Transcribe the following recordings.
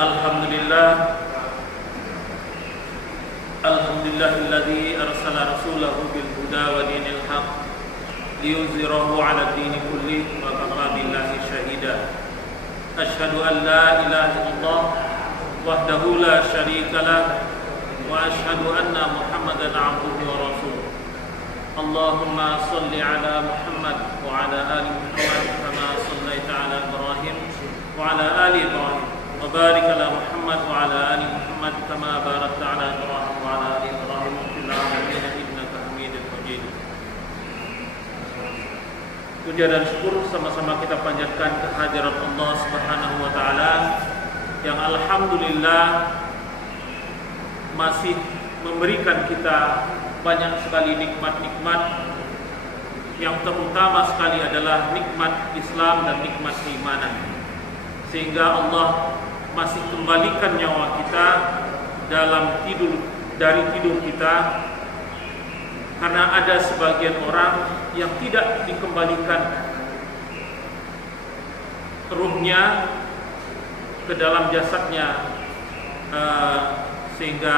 Alhamdulillah, alhamdulillahilladzi arsala rasulahu bil huda wa dinil haq liyuzhirahu 'ala ad-dini kullih wa kafa billahi shahida. Asyhadu an la ilaha illallah wahdahu la syarika lah wa asyhadu anna Muhammadan 'abduhu wa rasuluh. Allahumma shalli 'ala Muhammad wa 'ala ali Muhammad kama shallaita 'ala Ibrahim wa 'ala ali Ibrahim wa barik 'ala Muhammad wa 'ala ali Muhammad kama barakta 'ala Ibrahim wa 'ala ali Ibrahim fil 'alamin innaka Hamidum Majid. Puja dan syukur sama-sama kita panjatkan kehadirat Allah Subhanahu wa taala yang alhamdulillah masih memberikan kita banyak sekali nikmat-nikmat, yang terutama sekali adalah nikmat Islam dan nikmat keimanan, sehingga Allah masih kembalikan nyawa kita dari tidur kita, karena ada sebagian orang yang tidak dikembalikan ruhnya ke dalam jasadnya sehingga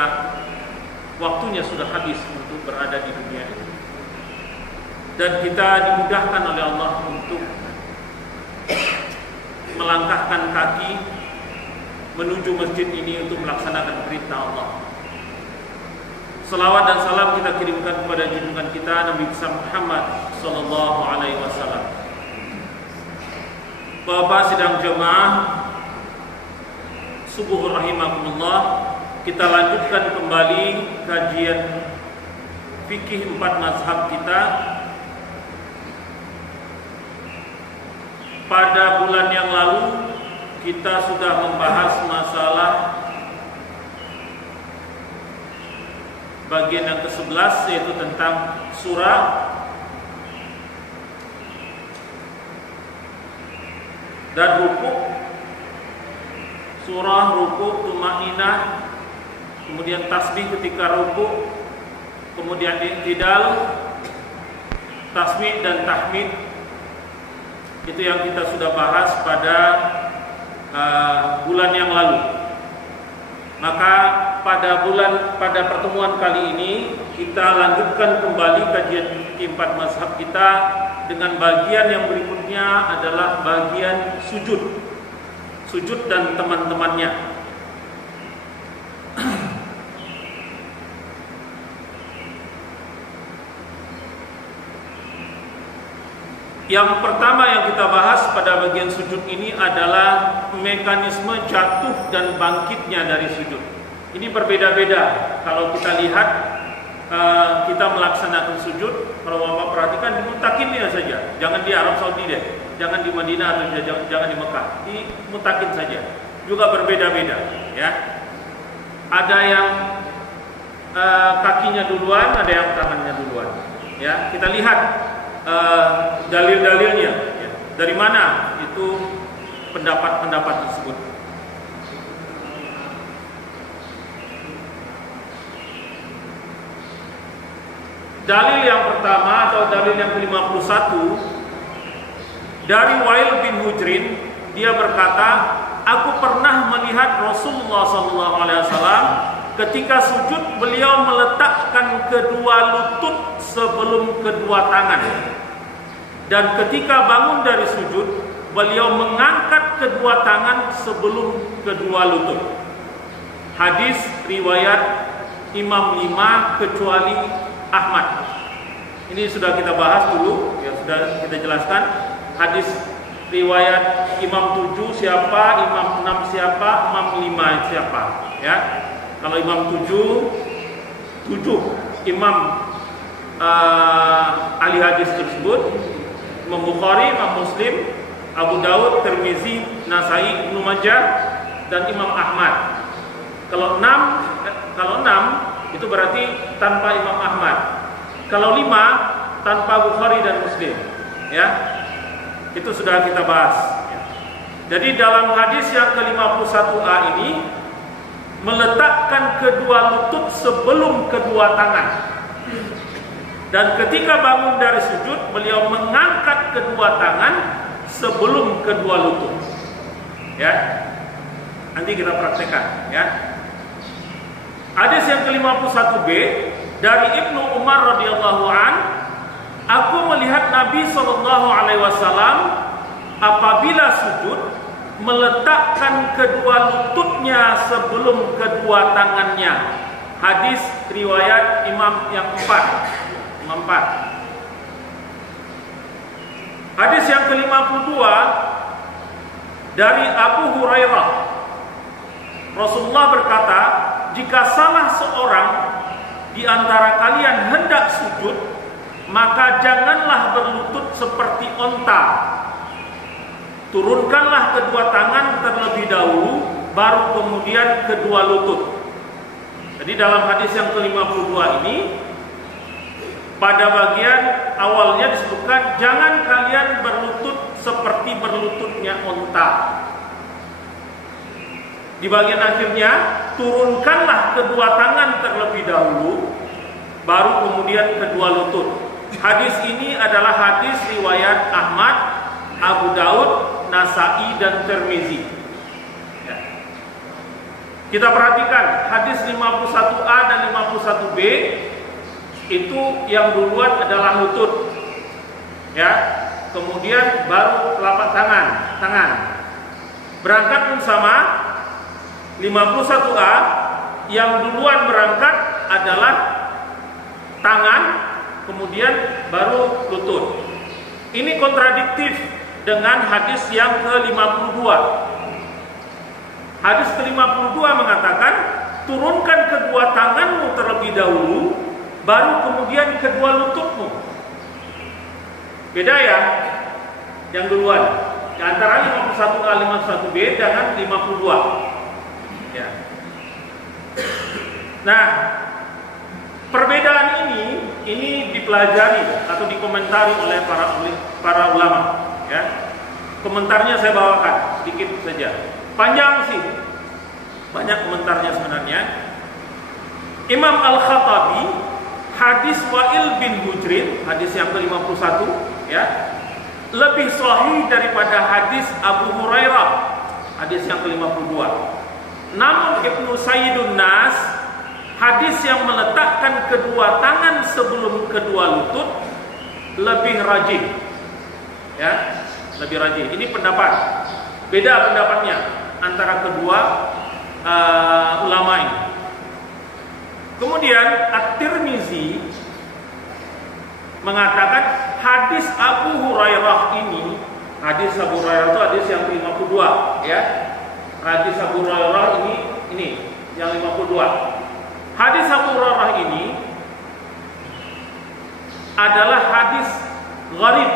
waktunya sudah habis untuk berada di dunia ini. Dan kita dimudahkan oleh Allah untuk melangkahkan kaki menuju masjid ini untuk melaksanakan perintah Allah. Salawat dan salam kita kirimkan kepada junjungan kita Nabi besar Muhammad sallallahu alaihi wasallam. Bapak sidang jemaah subuh rahimakumullah, kita lanjutkan kembali kajian fikih 4 mazhab kita. Pada bulan yang lalu kita sudah membahas masalah bagian yang ke-11, yaitu tentang surah dan rukuk. Surah, rukuk, tumaninah, kemudian tasbih ketika rukuk, kemudian i'tidal, tasbih dan tahmid. Itu yang kita sudah bahas pada bulan yang lalu. Maka pada pertemuan kali ini kita lanjutkan kembali kajian 4 mazhab kita dengan bagian yang berikutnya adalah bagian sujud dan teman-temannya. Yang pertama yang kita bahas pada bagian sujud ini adalah mekanisme jatuh dan bangkitnya dari sujud. Ini berbeda-beda. Kalau kita lihat kita melaksanakan sujud, kalau Bapak perhatikan di Mutakinnya saja, jangan di Arab Saudi deh, jangan di Madinah atau jangan di Mekah, di Mutakin saja. Juga berbeda-beda, ya. Ada yang kakinya duluan, ada yang tangannya duluan. Ya, kita lihat dalil-dalilnya, ya. Dari mana itu pendapat-pendapat tersebut. Dalil yang pertama atau dalil yang ke-51 dari Wail bin Hujrin, dia berkata, aku pernah melihat Rasulullah SAW ketika sujud, beliau meletakkan kedua lutut sebelum kedua tangan, dan ketika bangun dari sujud, beliau mengangkat kedua tangan sebelum kedua lutut. Hadis riwayat Imam 5 kecuali Ahmad. Ini sudah kita bahas dulu, ya, sudah kita jelaskan. Hadis riwayat Imam 7 siapa, Imam 6 siapa, Imam 5 siapa, ya. Kalau Imam 7 Imam ahli hadis tersebut, Imam Bukhari, Imam Muslim, Abu Daud, Tirmizi, Nasai, Ibnu Majah, dan Imam Ahmad. Kalau 6 itu berarti tanpa Imam Ahmad. Kalau 5 tanpa Bukhari dan Muslim, ya. Itu sudah kita bahas. Jadi dalam hadis yang ke-51A ini, meletakkan kedua lutut sebelum kedua tangan, dan ketika bangun dari sujud, beliau mengangkat kedua tangan sebelum kedua lutut, ya. Nanti kita praktekkan ya. Hadis yang ke-51b dari Ibnu Umar radhiyallahu an, aku melihat Nabi sallallahu alaihi wasallam apabila sujud meletakkan kedua lututnya sebelum kedua tangannya. Hadis riwayat Imam yang Imam 4. Hadis yang ke-52 dari Abu Hurairah. Rasulullah berkata, jika salah seorang di antara kalian hendak sujud, maka janganlah berlutut seperti onta. Turunkanlah kedua tangan terlebih dahulu, baru kemudian kedua lutut. Jadi dalam hadis yang ke-52 ini, pada bagian awalnya disebutkan, jangan kalian berlutut seperti berlututnya onta. Di bagian akhirnya, turunkanlah kedua tangan terlebih dahulu, baru kemudian kedua lutut. Hadis ini adalah hadis riwayat Ahmad, Abu Daud, Nasai, dan Tirmizi. Ya. Kita perhatikan hadis 51A dan 51B, itu yang duluan adalah lutut. Ya. Kemudian baru telapak tangan. Berangkat pun sama. 51A yang duluan berangkat adalah tangan, kemudian baru lutut. Ini kontradiktif dengan hadis yang ke-52. Hadis ke-52 mengatakan, turunkan kedua tanganmu terlebih dahulu, baru kemudian kedua lututmu. Beda ya, yang duluan. Di antara 51A, 51B dengan 52. Ya. Nah, perbedaan ini dipelajari atau dikomentari oleh para ulama. Ya. Komentarnya saya bawakan sedikit saja. Panjang sih, banyak komentarnya sebenarnya. Imam Al-Khattabi, hadis Wa'il bin Hujrin, hadis yang ke-51, ya, lebih sahih daripada hadis Abu Hurairah, hadis yang ke-52. Namun Ibnu Sayyidun Nas, hadis yang meletakkan kedua tangan sebelum kedua lutut, lebih rajih. Ya, lebih rajih. Ini pendapat. Beda pendapatnya antara kedua ulama ini. Kemudian At-Tirmizi mengatakan hadis Abu Hurairah ini, hadis Abu Hurairah itu hadis yang ke-52, ya. Hadis Abu Hurairah ini yang 52. Hadis Abu Hurairah ini adalah hadis gharib.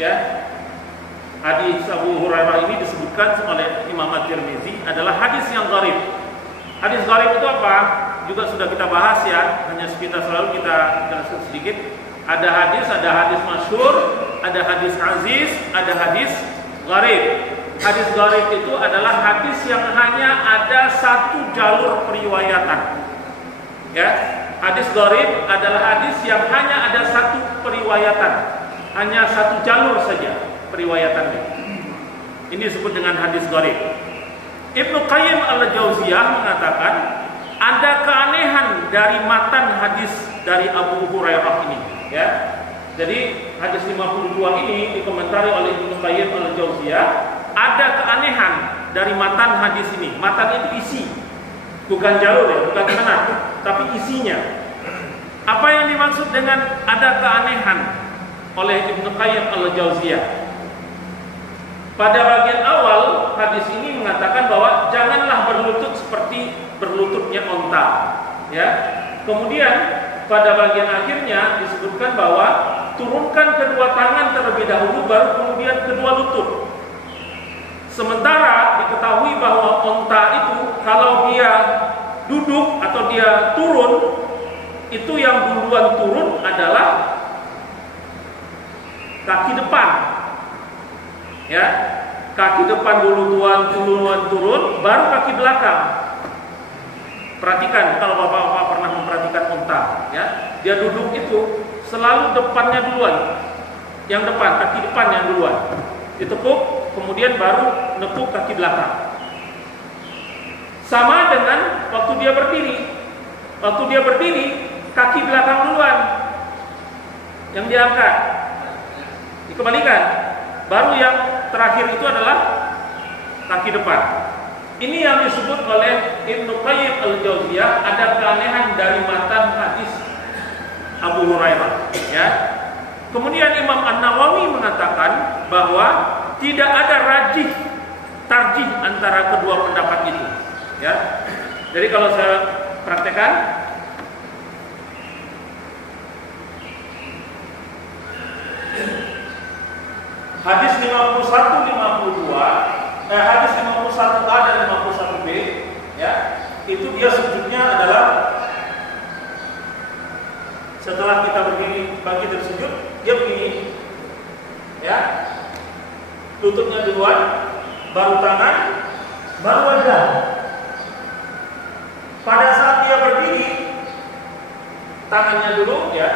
Ya. Hadis Abu Hurairah ini disebutkan oleh Imam At-Tirmizi adalah hadis yang gharib. Hadis gharib itu apa? Juga sudah kita bahas ya, hanya sekitar selalu kita jelaskan sedikit. Ada hadis masyhur, ada hadis aziz, ada hadis gharib. Hadis gharib itu adalah hadis yang hanya ada satu jalur periwayatan. Ya, hadis gharib adalah hadis yang hanya ada satu periwayatan, hanya satu jalur saja periwayatannya. Ini disebut dengan hadis gharib. Ibnu Qayyim al-Jauziyah mengatakan ada keanehan dari matan hadis dari Abu Hurairah ini. Ya, jadi hadis 52 ini dikomentari oleh Ibnu Qayyim al-Jauziyah. Ada keanehan dari matan hadis ini. Matan itu isi, bukan jalur ya, bukan sanad, tapi isinya. Apa yang dimaksud dengan ada keanehan oleh Ibnu Qayyim al-Jauziyah? Pada bagian awal hadis ini mengatakan bahwa janganlah berlutut seperti berlututnya onta. Ya. Kemudian pada bagian akhirnya disebutkan bahwa turunkan kedua tangan terlebih dahulu, baru kemudian kedua lutut. Sementara diketahui bahwa onta itu kalau dia duduk atau dia turun, itu yang duluan turun adalah kaki depan. Ya, kaki depan duluan turun, baru kaki belakang. Perhatikan kalau bapak-bapak pernah memperhatikan onta, ya, dia duduk itu selalu depannya duluan, yang depan, kaki depan yang duluan, ditekuk, kemudian baru nekuk kaki belakang. Sama dengan waktu dia berdiri. Waktu dia berdiri, kaki belakang duluan yang diangkat, dikembalikan. Baru yang terakhir itu adalah kaki depan. Ini yang disebut oleh Ibnu Qayyim al-Jauziyah ada keanehan dari matan hadis Abu Hurairah. Ya. Kemudian Imam An-Nawawi mengatakan bahwa tidak ada tarjih antara kedua pendapat itu. Ya. Jadi kalau saya praktekkan, hadis 51, 52, hadis 51A dan 51B, ya, itu dia sujudnya adalah setelah kita berdiri bangkit dari sujud, dia begini, ya, lututnya duluan, baru tangan, baru wajah. Pada saat dia berdiri, tangannya dulu, ya,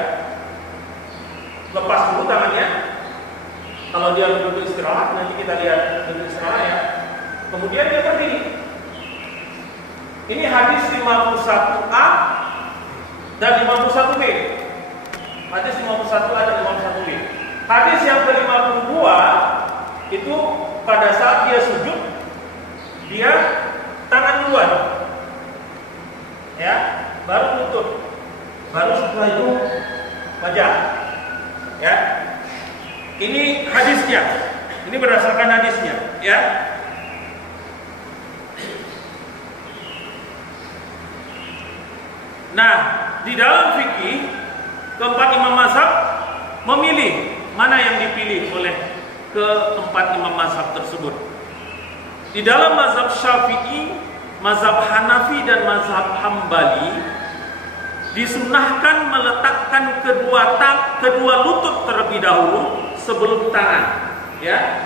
lepas dulu tangannya. Kalau dia duduk istirahat, nanti kita lihat duduk istirahat, ya. Kemudian dia berdiri. Ini hadis 51A dan 51B. Hadis 51A dan 51B. Hadis yang ke-52 itu pada saat dia sujud, dia tangan duluan, ya, baru lutut, baru setelah itu wajah, ya. Ini hadisnya. Ini berdasarkan hadisnya, ya. Nah, di dalam fikih keempat imam mazhab memilih mana yang dipilih oleh keempat imam mazhab tersebut. Di dalam mazhab Syafi'i, mazhab Hanafi dan mazhab Hambali disunnahkan meletakkan kedua lutut terlebih dahulu sebelum tangan, ya.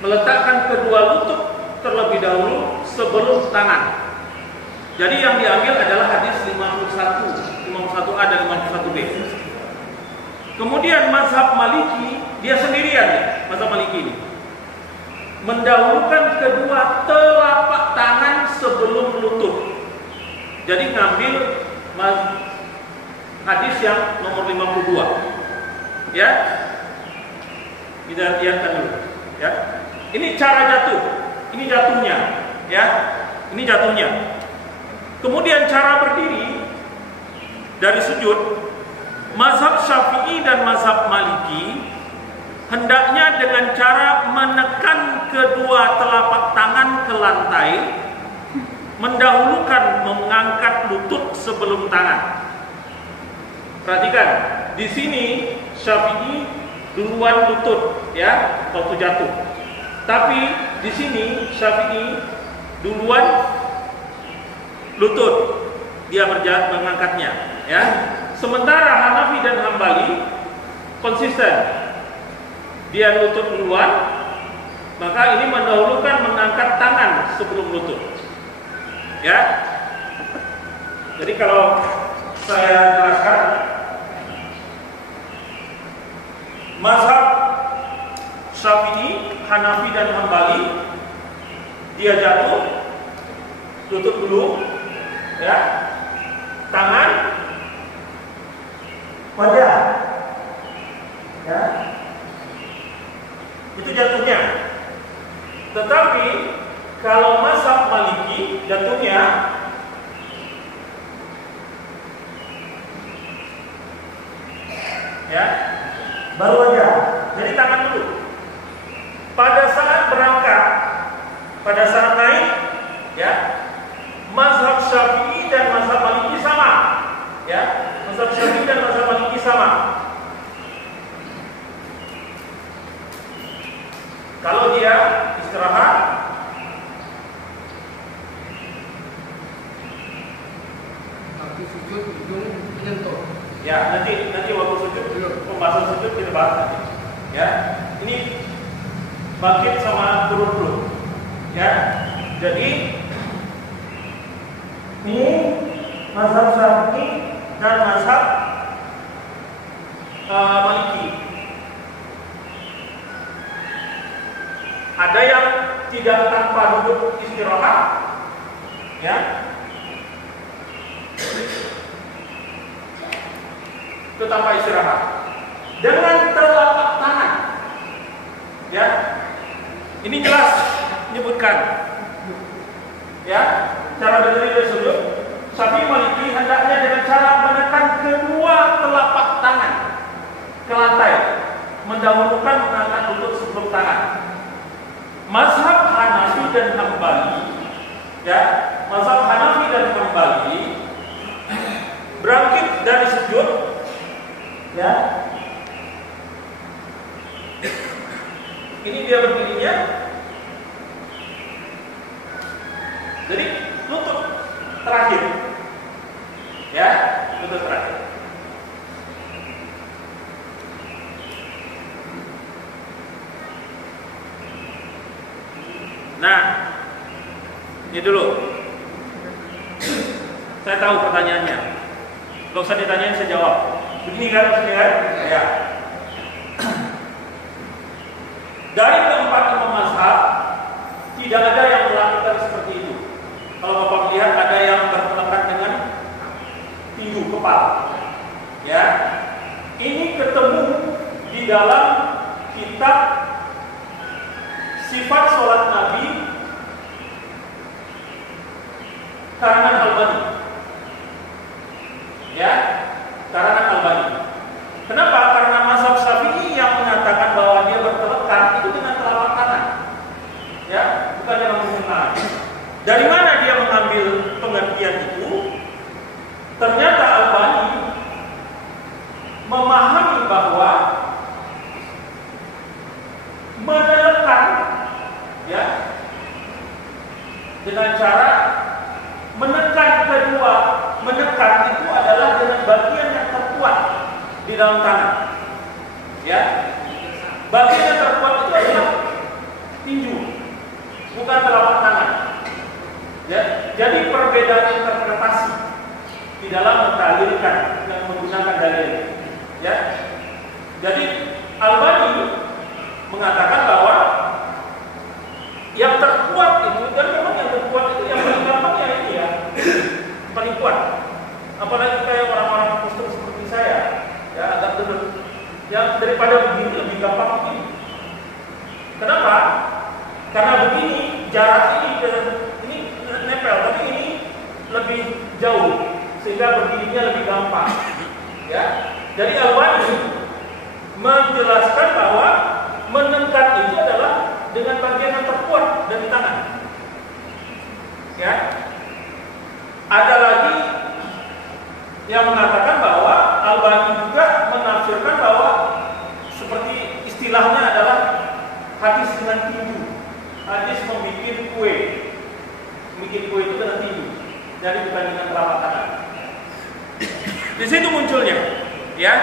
Meletakkan kedua lutut terlebih dahulu sebelum tangan. Jadi yang diambil adalah hadis 51A dan 51B. Kemudian mazhab Maliki, dia sendirian, ya, mazhab Maliki ini mendahulukan kedua telapak tangan sebelum lutut. Jadi ngambil hadis yang nomor 52. Ya. Kita lihatkan dulu, ya. Ini cara jatuh. Ini jatuhnya, ya. Ini jatuhnya. Kemudian cara berdiri dari sujud, mazhab Syafi'i dan mazhab Maliki hendaknya dengan cara menekan kedua telapak tangan ke lantai, mendahulukan mengangkat lutut sebelum tangan. Perhatikan, di sini Syafi'i duluan lutut, ya, waktu jatuh. Tapi di sini Syafi'i duluan lutut, dia mengangkatnya, ya. Sementara Hanafi dan Hambali konsisten, dia lutut duluan, maka ini mendahulukan mengangkat tangan sebelum lutut, ya. Jadi kalau saya jelaskan, mazhab Syafi'i, Hanafi dan Hambali, dia jatuh, lutut dulu, ya, tangan, wajah, ya, itu jatuhnya. Tetapi kalau mazhab Maliki jatuhnya ya baru wajah, jadi tangan dulu. Pada saat berangkat, pada saat naik, ya, mazhab Syafi'i dan mazhab Maliki sama, ya, mazhab Syafi'i dan mazhab Maliki sama. Kalau dia istirahat, tapi sujud ujung menyentuh. ya, nanti waktu sujud, pembahasan sujud kita bahas nanti, ya. Ini bangkit sama turun dulu, ya. Jadi ini mazhab Syafi'i dan mazhab Maliki. Ada yang tidak tanpa duduk istirahat, Ya. Itu tanpa istirahat. Dengan telapak tangan. Ya. Ini jelas menyebutkan. Ya, cara berdiri dan sujud. Syafi'i Maliki hendaknya dengan cara menekan kedua telapak tangan ke lantai, mendahulukan mengangkat lutut sebelum tangan. Mazhab Hanafi dan Hambali, ya, mazhab Hanafi dan Hambali bangkit dari sujud, ya. Ini dia berdirinya. Jadi lutut terakhir, ya, lutut terakhir. Nah, ini dulu. Saya tahu pertanyaannya. Kalau usah ditanyain saya jawab. Begini kan maksudnya kan? Ya. Dari keempat imam mazhab tidak ada yang melakukan seperti itu. Kalau Bapak lihat ada yang berpendapat dengan tinju kepala. Ya. Ini ketemu di dalam kitab Sifat Sholat Nabi karangan Albani. Ya, karangan Albani. Kenapa? Karena mazhab Syafi'i yang mengatakan bahwa dia bertelekan itu dengan telapak tangan. Ya, bukan dengan tangan. Dari mana dia mengambil pengertian itu? Ternyata Albani memahami bahwa menekan, ya, dengan cara menekan kedua, menekan itu adalah dengan bagian yang terkuat di dalam tangan, ya. Bagian yang terkuat itu adalah tinju, bukan telapak tangan, ya. Jadi perbedaan interpretasi di dalam mentahlilkan dan menggunakan dalil, ya. Jadi Albani mengatakan bahwa yang terkuat itu, dan memang yang terkuat itu yang paling gampang ya ini ya, paling kuat. Apalagi kayak orang-orang postur seperti saya, ya, agak benar. Yang daripada begini lebih gampang begini. Kenapa? Karena begini jarak ini nempel, tapi ini lebih jauh sehingga berdirinya lebih gampang. Ya, jadi Albani menjelaskan bahwa menekan itu adalah dengan bagian yang terkuat dari tangan. Ya. Ada lagi yang mengatakan bahwa Albani juga menafsirkan bahwa seperti istilahnya adalah hadis dengan tinju. Hadis membuat kue. Membuat kue itu dengan tinju. Jadi bukan dengan telapak tangan. Di situ munculnya, ya,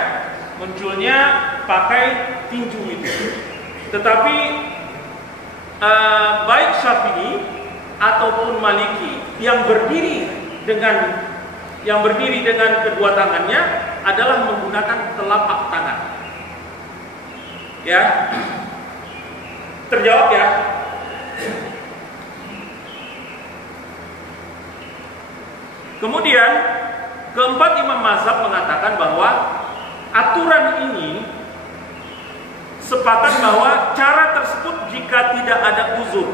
munculnya pakai tinju itu. Tetapi baik Syafi'i ataupun Maliki yang berdiri dengan kedua tangannya adalah menggunakan telapak tangan. Ya, terjawab ya. Kemudian keempat imam mazhab mengatakan bahwa aturan ini sepakat bahwa cara tersebut jika tidak ada uzur.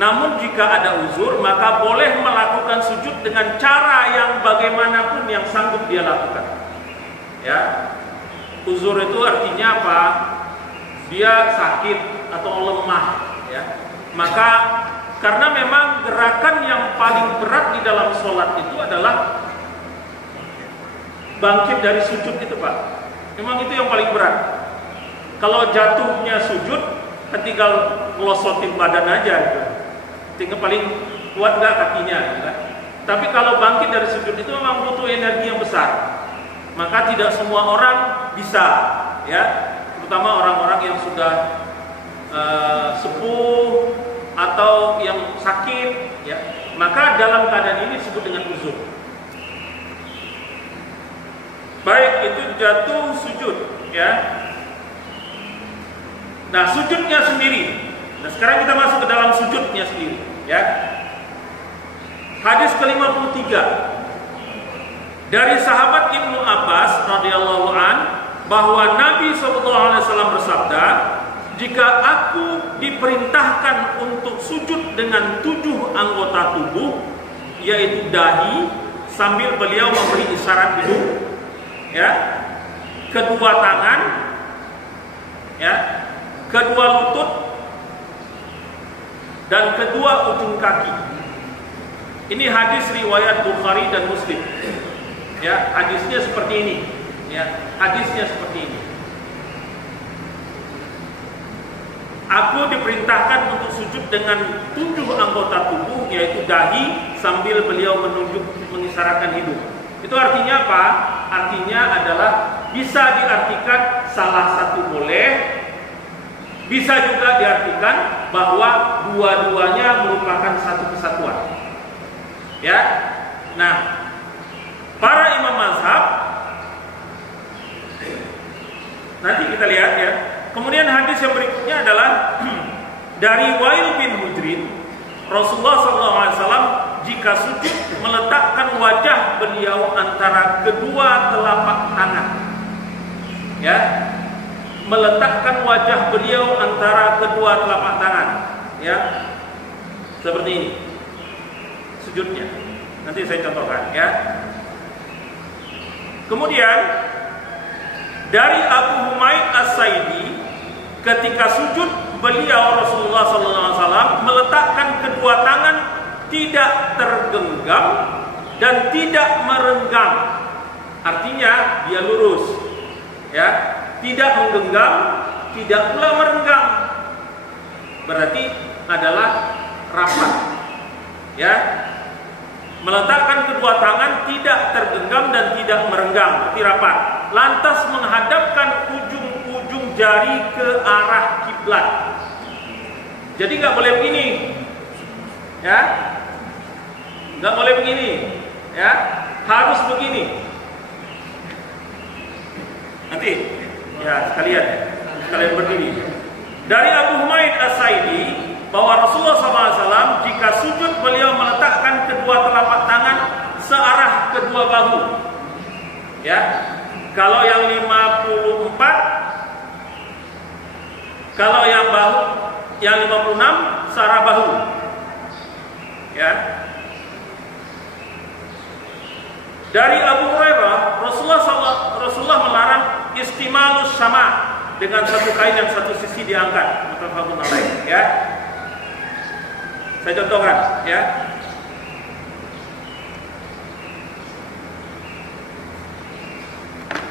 Namun jika ada uzur, maka boleh melakukan sujud dengan cara yang bagaimanapun yang sanggup dia lakukan. Ya. Uzur itu artinya apa? Dia sakit atau lemah, ya. Maka karena memang gerakan yang paling berat di dalam sholat itu adalah bangkit dari sujud itu, Pak. Memang itu yang paling berat. Kalau jatuhnya sujud, kan tinggal ngelosotin badan aja gitu. Tinggal paling kuat nggak kakinya gitu kan. Tapi kalau bangkit dari sujud itu memang butuh energi yang besar. Maka tidak semua orang bisa, ya. Terutama orang-orang yang sudah sepuh atau yang sakit, ya. Maka dalam keadaan ini disebut dengan uzur. Baik itu jatuh sujud, ya. Nah, sujudnya sendiri. Nah, sekarang kita masuk ke dalam sujudnya sendiri, ya. Hadis ke-53 dari sahabat Ibnu Abbas radhiyallahu an bahwa Nabi SAW bersabda, jika aku diperintahkan untuk sujud dengan 7 anggota tubuh, yaitu dahi sambil beliau memberi isyarat hidung, ya, kedua tangan, ya, kedua lutut, dan kedua ujung kaki. Ini hadis riwayat Bukhari dan Muslim. Ya, hadisnya seperti ini. Ya, hadisnya seperti ini. Aku diperintahkan untuk sujud dengan 7 anggota tubuh, yaitu dahi sambil beliau menunjuk mengisyaratkan hidung. Itu artinya apa? Artinya adalah bisa diartikan salah satu boleh, bisa juga diartikan bahwa dua-duanya merupakan satu kesatuan. Ya, nah, para imam mazhab, nanti kita lihat ya. Kemudian hadis yang berikutnya adalah dari Wail bin Hujrin, Rasulullah SAW jika sujud meletakkan wajah beliau antara kedua telapak tangan. Ya, meletakkan wajah beliau antara kedua telapak tangan. Ya, seperti ini sujudnya. Nanti saya contohkan ya. Kemudian dari Abu Humaid As-Saidi, ketika sujud beliau Rasulullah SAW meletakkan kedua tangan tidak tergenggam dan tidak merenggang. Artinya dia lurus, ya, tidak menggenggam, tidak pula merenggang. Berarti adalah rapat, ya. Meletakkan kedua tangan tidak tergenggam dan tidak merenggang, berarti rapat. Lantas menghadapkan ujung-ujung jari ke arah kiblat. Jadi nggak boleh begini, ya, nggak boleh begini, ya, harus begini. Nanti, ya sekalian berdiri. Dari Abu Humaid As-Saidi bahwa Rasulullah SAW jika sujud beliau meletakkan kedua telapak tangan searah kedua bahu. Ya, kalau yang 54, kalau yang 56 searah bahu. Ya. Dari Abu Hurairah, Rasulullah melarang istimalus sama dengan satu kain yang satu sisi diangkat. Muttafaqun alaih. Ya. Saya contohkan, ya.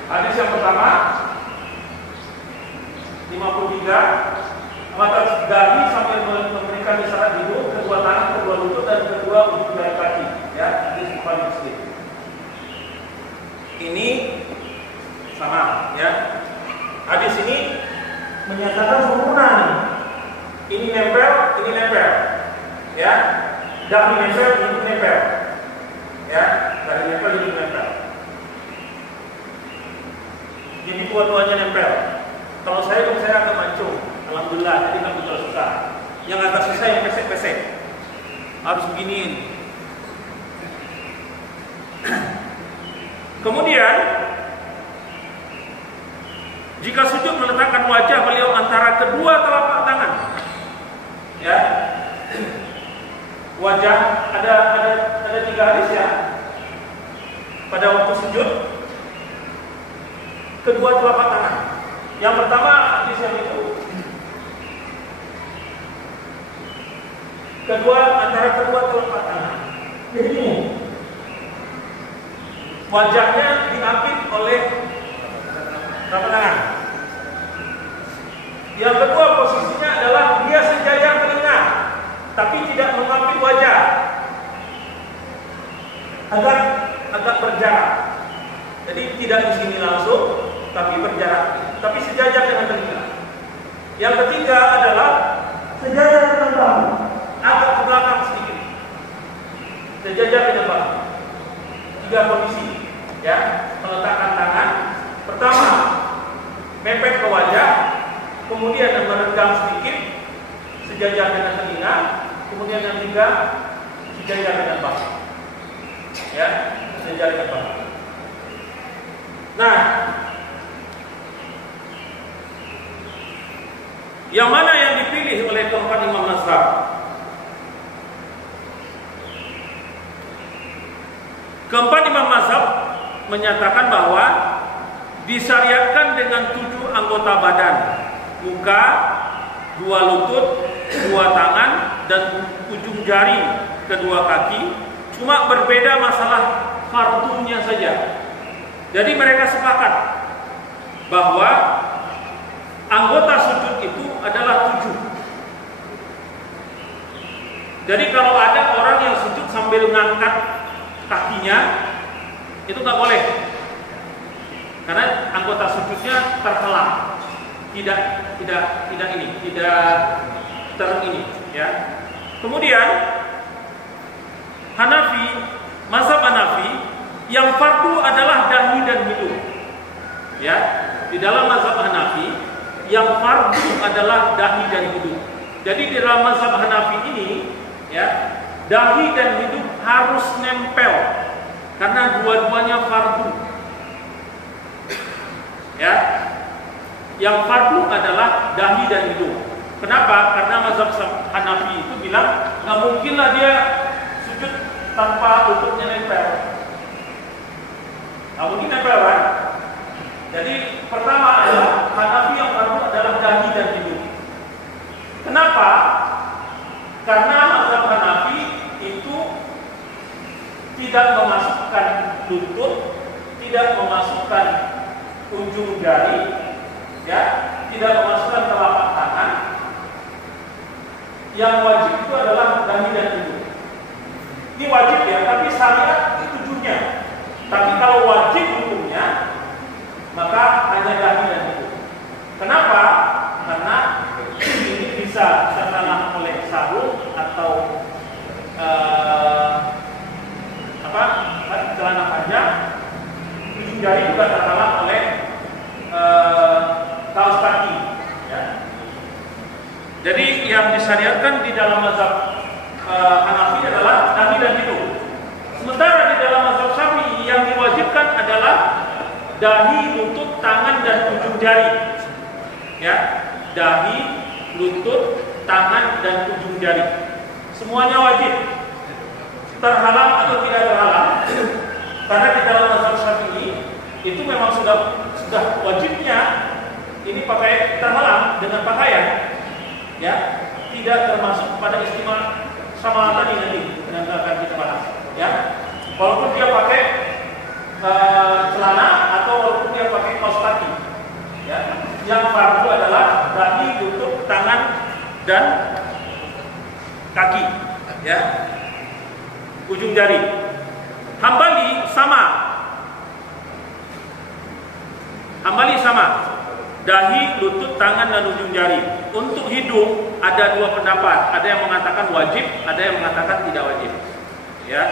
Hadis yang pertama 53, mata dahi sambil memberikan isyarat hidung, kedua tangan, kedua lutut dan kedua ujung jari kaki. Ya, hadis Bukhari Muslim. Ini sama, ya. Hadis ini menyatakan sempurna. Ini nempel, ini nempel. Ya, dahi nempel, ini nempel. Ya, dari nempel ini nempel. Jadi dua-duanya nempel. Kalau saya agak mancung, alhamdulillah, jadi kan betul susah. Yang agak susah yang pesek-pesek, harus beginiin. Kemudian, jika sujud meletakkan wajah beliau antara kedua telapak tangan, ya. Wajah ada 3 hadis ya. Pada waktu sujud, kedua telapak tangan. Yang pertama hadis yang itu, kedua antara kedua telapak tangan. Jadi wajahnya diapit oleh telapak tangan. Yang kedua posisinya adalah dia sejajar telinga, tapi tidak mengapit wajah, agak berjarak. Jadi tidak di sini langsung, tapi berjarak, tapi sejajar dengan telinga. Yang ketiga adalah sejajar dengan bahu, agak ke belakang sedikit, sejajar dengan bahu. 3 kondisi, ya, meletakkan tangan. Pertama, mepet ke wajah, kemudian merenggang sedikit, sejajar dengan telinga, kemudian yang 3 sejajar dengan bahu. Ya, sejari depan. Nah, yang mana yang dipilih oleh keempat imam mazhab? Keempat imam mazhab menyatakan bahwa disyariatkan dengan 7 anggota badan: muka, 2 lutut, 2 tangan, dan ujung jari kedua kaki. Cuma berbeda masalah fardunya saja. Jadi mereka sepakat bahwa anggota sujud itu adalah 7. Jadi kalau ada orang yang sujud sambil ngangkat kakinya, itu nggak boleh, karena anggota sujudnya terhalang, tidak ya. Kemudian Hanafi, mazhab Hanafi, yang fardu adalah dahi dan hidung. Ya, di dalam mazhab Hanafi yang fardu adalah dahi dan hidung. Jadi di dalam mazhab Hanafi ini, ya, dahi dan hidung harus nempel karena dua-duanya fardu. Ya, yang fardu adalah dahi dan hidung. Kenapa? Karena mazhab Hanafi itu bilang nggak mungkinlah dia sujud tanpa lututnya nempel. Nggak mungkin nempel, kan? Jadi pertama adalah Hanafi yang fardu adalah dahi dan hidung. Kenapa? Karena mazhab Hanafi itu tidak memasukkan lutut, tidak memasukkan ujung jari, ya, tidak memasukkan telapak tangan. Yang wajib itu adalah dahi dan hidung. Ini wajib ya, tapi syariat itu 7-nya. Tapi kalau wajib hukumnya, maka hanya dahi dan hidung. Kenapa? Karena ini bisa terkena oleh sarung atau celana panjang. Ujung jari juga terhalang oleh kaos kaki. Ya. Jadi yang disyariatkan di dalam mazhab Hanafi adalah dahi dan hidung. Sementara di dalam mazhab Syafi'i yang diwajibkan adalah dahi, lutut, tangan, dan ujung jari. Ya, dahi, lutut, tangan, dan ujung jari. Semuanya wajib. Terhalang atau tidak terhalang? Karena di dalam mazhab Syafi'i itu memang sudah wajibnya ini pakai terhalang dengan pakaian, ya, tidak termasuk pada istimewa sama tadi nanti yang akan kita bahas, ya. Walaupun dia pakai celana atau walaupun dia pakai kaos kaki, ya. Yang fardu adalah dahi, lutut, tangan, dan kaki, ya. Ujung jari. Hambali sama. Dahi, lutut, tangan, dan ujung jari. Untuk hidung ada 2 pendapat. Ada yang mengatakan wajib, ada yang mengatakan tidak wajib. Ya.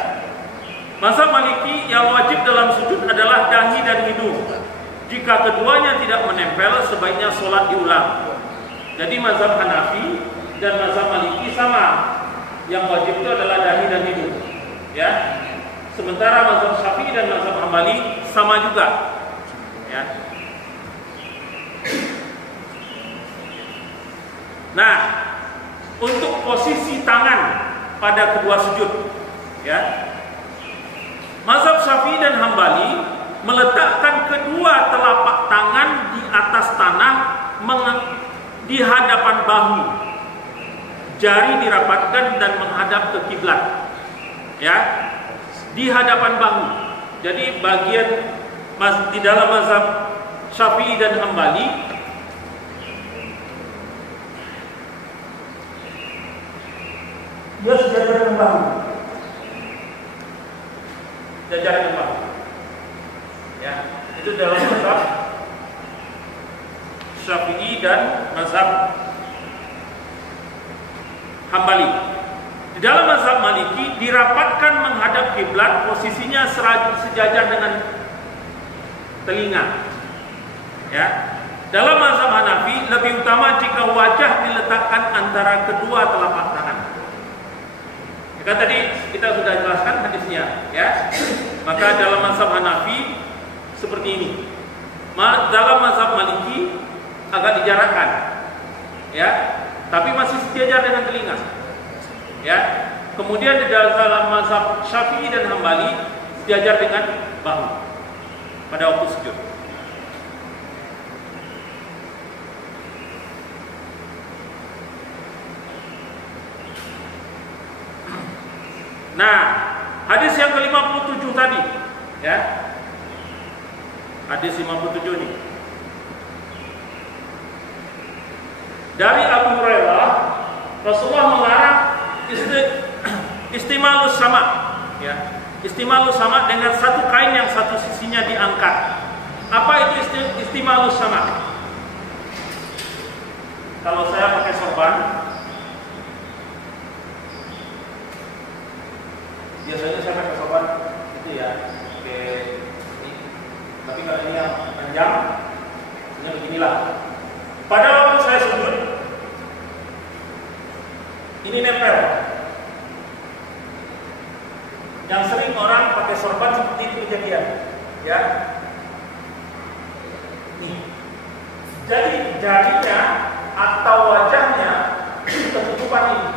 Mazhab Maliki yang wajib dalam sujud adalah dahi dan hidung. Jika keduanya tidak menempel, sebaiknya sholat diulang. Jadi mazhab Hanafi dan mazhab Maliki sama. Yang wajib itu adalah dahi dan hidung. Ya. Sementara mazhab Syafi'i dan mazhab Hambali sama juga. Ya. Nah, untuk posisi tangan pada kedua sujud, ya. Mazhab Syafi'i dan Hambali meletakkan kedua telapak tangan di atas tanah di hadapan bahu. Jari dirapatkan dan menghadap ke kiblat. Ya, di hadapan bahu. Jadi bagian di dalam mazhab Syafi'i dan Hambali dia sejajar dengan bahu. Sejajar dengan bahu. Ya, itu dalam mazhab Syafi'i dan mazhab Hambali. Di dalam mazhab Maliki dirapatkan menghadap kiblat, posisinya sejajar dengan telinga. Ya. Dalam mazhab Hanafi lebih utama jika wajah diletakkan antara kedua telapak tangan. Kan tadi kita sudah jelaskan hadisnya, ya. Maka dalam mazhab Hanafi seperti ini. Dalam mazhab Maliki agak dijarakkan, ya. Tapi masih sejajar dengan telinga, ya. Kemudian di dalam mazhab Syafi'i dan Hambali sejajar dengan bahu pada waktu sujud. Nah, hadis yang ke-57 tadi, ya. Hadis 57 ini. Dari Abu Hurairah, Rasulullah melarang istimalus sama, ya. Istimalus sama dengan satu kain yang satu sisinya diangkat. Apa itu istimalus sama? Kalau saya pakai sorban, biasanya saya pakai sorban itu ya, ini. Tapi kalau ini yang panjang, ini beginilah. Pada waktu saya sujud, ini nempel. Yang sering orang pakai sorban seperti itu kejadian, ya. Nih. Jadi jarinya atau wajahnya tertutupan ini,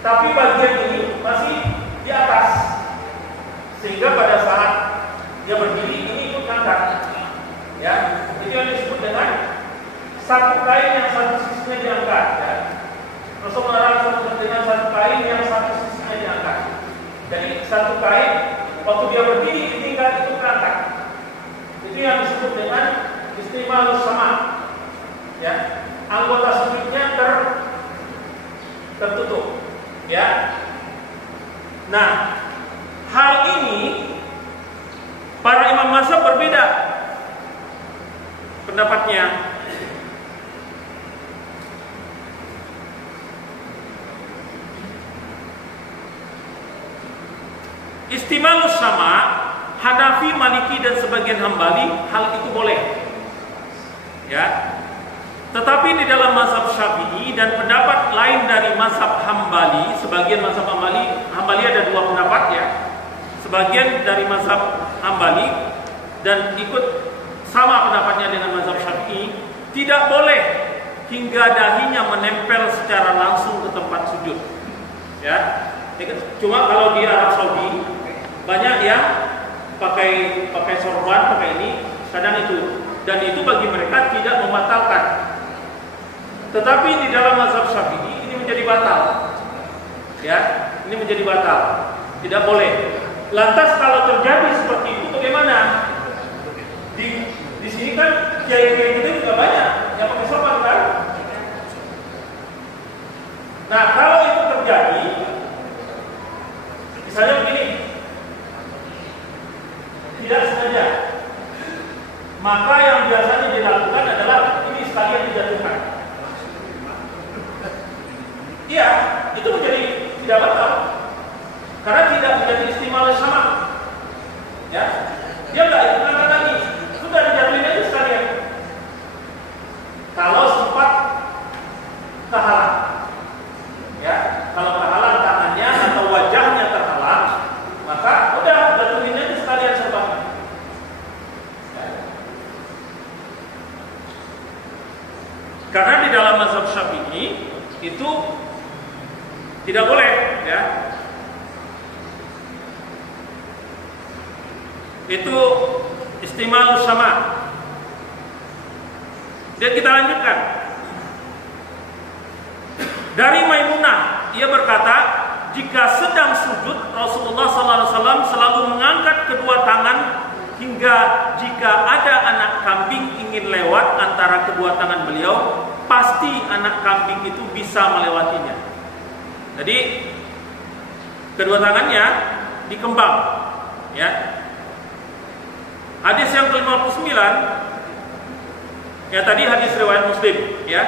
tapi bagian ini masih di atas, sehingga pada saat dia berdiri ini ikut ngangkat, ya. Itu yang disebut dengan satu kain yang satu sisinya diangkat, ya. Rasulullah SAW dengan satu kain yang satu sisinya diangkat. Jadi satu kain waktu dia berdiri ditinggal itu terangkat. Itu yang disebut dengan istimalus sama, ya. Anggota sujudnya tertutup, ya. Nah, hal ini para imam mazhab berbeda pendapatnya. Istimalus sama, Hanafi, Maliki dan sebagian Hambali hal itu boleh, ya. Tetapi di dalam mazhab Syafi'i dan pendapat lain dari mazhab Hambali, sebagian mazhab Hambali ada dua pendapat, ya. Sebagian dari mazhab Hambali dan ikut sama pendapatnya dengan mazhab Syafi'i, tidak boleh hingga dahinya menempel secara langsung ke tempat sujud, ya. Cuma kalau di Arab Saudi banyak yang pakai sorban, pakai ini, kadang itu, dan itu bagi mereka tidak membatalkan. Tetapi di dalam mazhab Syafi'i ini menjadi batal, ya. Ini menjadi batal, tidak boleh. Lantas kalau terjadi seperti itu bagaimana? Di sini kan kiai-kiai itu juga banyak yang pakai sorban, kan? Nah, kalau itu terjadi, misalnya begini, tidak sengaja, maka yang biasanya dilakukan adalah ini sekalian dijatuhkan. Iya, itu menjadi tidak batal karena tidak menjadi istimalus sama, ya. Dia nggak ikut lagi, sudah dijatuhin aja sekalian. Kalau sempat kehalang, ya, kalau kehalang tangannya atau wajahnya terhalang, maka udah jatuhin aja sekalian sorbannya. Ya. Karena di dalam mazhab Syafi'i itu tidak boleh, ya. Itu istimalus sama. Dan kita lanjutkan. Dari Maimunah, ia berkata, jika sedang sujud, Rasulullah SAW selalu mengangkat kedua tangan hingga jika ada anak kambing ingin lewat antara kedua tangan beliau, pasti anak kambing itu bisa melewatinya. Jadi kedua tangannya dikembang, ya. Hadis yang ke-59, ya tadi hadis riwayat Muslim, ya.